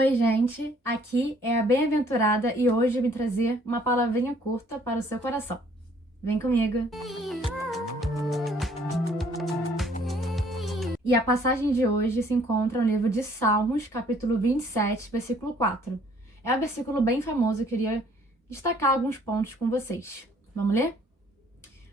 Oi, gente, aqui é a Bem-aventurada e hoje eu vim trazer uma palavrinha curta para o seu coração. Vem comigo! E a passagem de hoje se encontra no livro de Salmos, capítulo 27, versículo 4. É um versículo bem famoso, eu queria destacar alguns pontos com vocês. Vamos ler?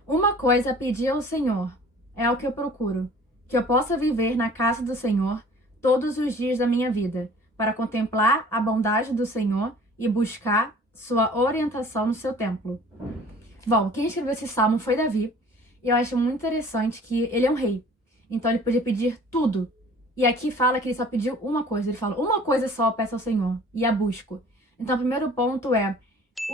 Uma coisa pedi ao Senhor, é o que eu procuro, que eu possa viver na casa do Senhor todos os dias da minha vida, para contemplar a bondade do Senhor e buscar sua orientação no seu templo. Bom, quem escreveu esse salmo foi Davi, e eu acho muito interessante que ele é um rei, então ele podia pedir tudo. E aqui fala que ele só pediu uma coisa, ele fala, uma coisa só eu peço ao Senhor, e a busco. Então o primeiro ponto é,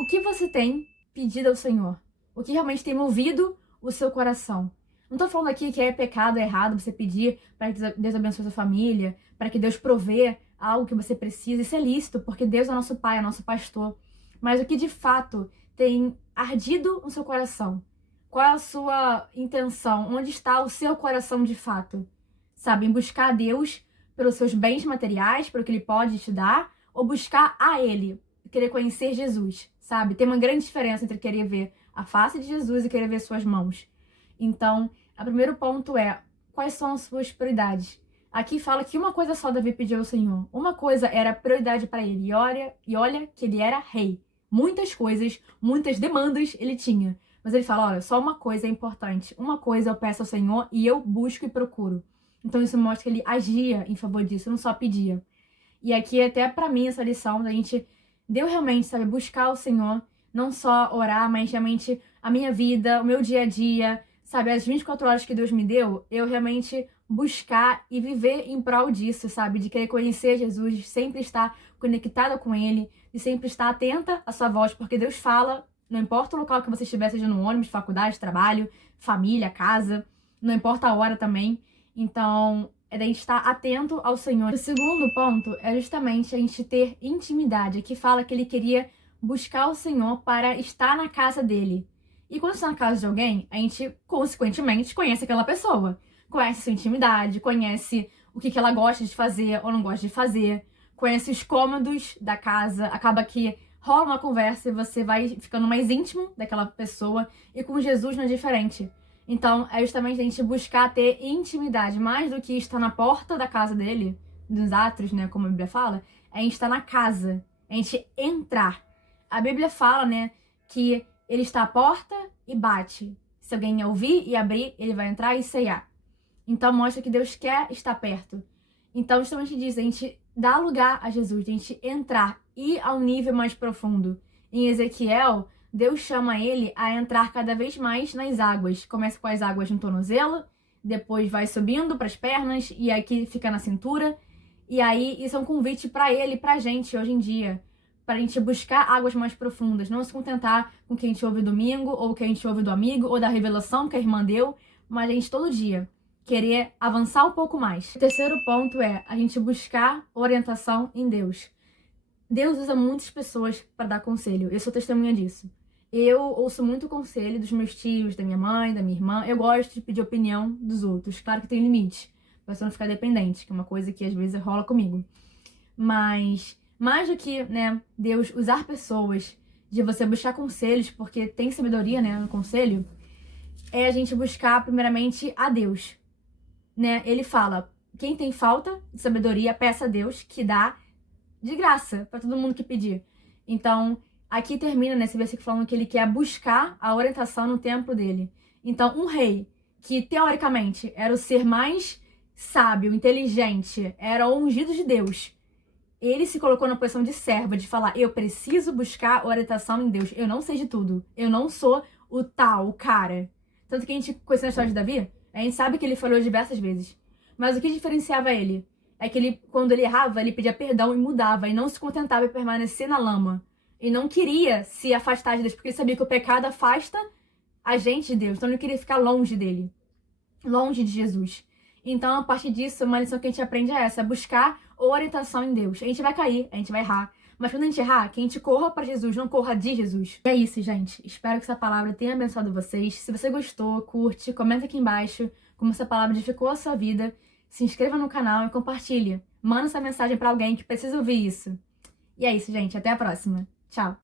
o que você tem pedido ao Senhor? O que realmente tem movido o seu coração? Não tô falando aqui que é pecado, é errado você pedir para que Deus abençoe sua família, para que Deus provê algo que você precisa. Isso é lícito, porque Deus é nosso Pai, é nosso pastor. Mas o que de fato tem ardido no seu coração? Qual é a sua intenção? Onde está o seu coração de fato? Sabe, em buscar a Deus pelos seus bens materiais, pelo que Ele pode te dar, ou buscar a Ele, querer conhecer Jesus, sabe? Tem uma grande diferença entre querer ver a face de Jesus e querer ver suas mãos. Então, o primeiro ponto é, quais são as suas prioridades? Aqui fala que uma coisa só Davi pediu ao Senhor. Uma coisa era prioridade para ele. E olha que ele era rei. Muitas coisas, muitas demandas ele tinha. Mas ele fala, olha, só uma coisa é importante. Uma coisa eu peço ao Senhor e eu busco e procuro. Então isso mostra que ele agia em favor disso, não só pedia. E aqui até para mim essa lição da gente deu realmente, sabe, buscar o Senhor. Não só orar, mas realmente a minha vida, o meu dia a dia, sabe, as 24 horas que Deus me deu, eu realmente buscar e viver em prol disso, sabe, de querer conhecer Jesus, de sempre estar conectada com Ele, de sempre estar atenta à sua voz, porque Deus fala, não importa o local que você estiver, seja no ônibus, faculdade, trabalho, família, casa, não importa a hora também. Então, é da gente estar atento ao Senhor. O segundo ponto é justamente a gente ter intimidade. Aqui fala que ele queria buscar o Senhor para estar na casa dele. E quando está na casa de alguém, a gente, consequentemente, conhece aquela pessoa. Conhece sua intimidade, conhece o que ela gosta de fazer ou não gosta de fazer, conhece os cômodos da casa, acaba que rola uma conversa e você vai ficando mais íntimo daquela pessoa. E com Jesus não é diferente. Então, é justamente a gente buscar ter intimidade, mais do que estar na porta da casa dele, dos atos, né, como a Bíblia fala, é a gente estar na casa, é a gente entrar. A Bíblia fala, né, que ele está à porta e bate. Se alguém ouvir e abrir, ele vai entrar e ceiar. Então mostra que Deus quer estar perto. Então justamente diz, a gente dá lugar a Jesus, a gente entrar, ir ao nível mais profundo. Em Ezequiel, Deus chama ele a entrar cada vez mais nas águas. Começa com as águas no tornozelo, depois vai subindo para as pernas e aqui fica na cintura. E aí isso é um convite para ele e pra gente hoje em dia. Para a gente buscar águas mais profundas, não se contentar com o que a gente ouve domingo, ou o que a gente ouve do amigo, ou da revelação que a irmã deu, mas a gente todo dia querer avançar um pouco mais. O terceiro ponto é a gente buscar orientação em Deus. Deus usa muitas pessoas para dar conselho, eu sou testemunha disso. Eu ouço muito conselho dos meus tios, da minha mãe, da minha irmã, eu gosto de pedir opinião dos outros, claro que tem limite, para você não ficar dependente, que é uma coisa que às vezes rola comigo. Mas mais do que, né, Deus usar pessoas, de você buscar conselhos, porque tem sabedoria, né, no conselho, é a gente buscar primeiramente a Deus, né? Ele fala, quem tem falta de sabedoria, peça a Deus, que dá de graça para todo mundo que pedir. Então, aqui termina nesse versículo falando que ele quer buscar a orientação no templo dele. Então, um rei que, teoricamente, era o ser mais sábio, inteligente, era o ungido de Deus, ele se colocou na posição de servo, de falar, eu preciso buscar orientação em Deus. Eu não sei de tudo. Eu não sou o tal, o cara. Tanto que a gente conhece a história de Davi, a gente sabe que ele falhou diversas vezes. Mas o que diferenciava ele? É que ele, quando ele errava, ele pedia perdão e mudava. E não se contentava em permanecer na lama. E não queria se afastar de Deus, porque ele sabia que o pecado afasta a gente de Deus. Então ele queria ficar longe dele. Longe de Jesus. Então, a partir disso, uma lição que a gente aprende é essa, buscar orientação em Deus. A gente vai cair, a gente vai errar, mas quando a gente errar, que a gente corra para Jesus, não corra de Jesus. E é isso, gente. Espero que essa palavra tenha abençoado vocês. Se você gostou, curte, comenta aqui embaixo como essa palavra edificou a sua vida. Se inscreva no canal e compartilhe. Manda essa mensagem pra alguém que precisa ouvir isso. E é isso, gente. Até a próxima. Tchau.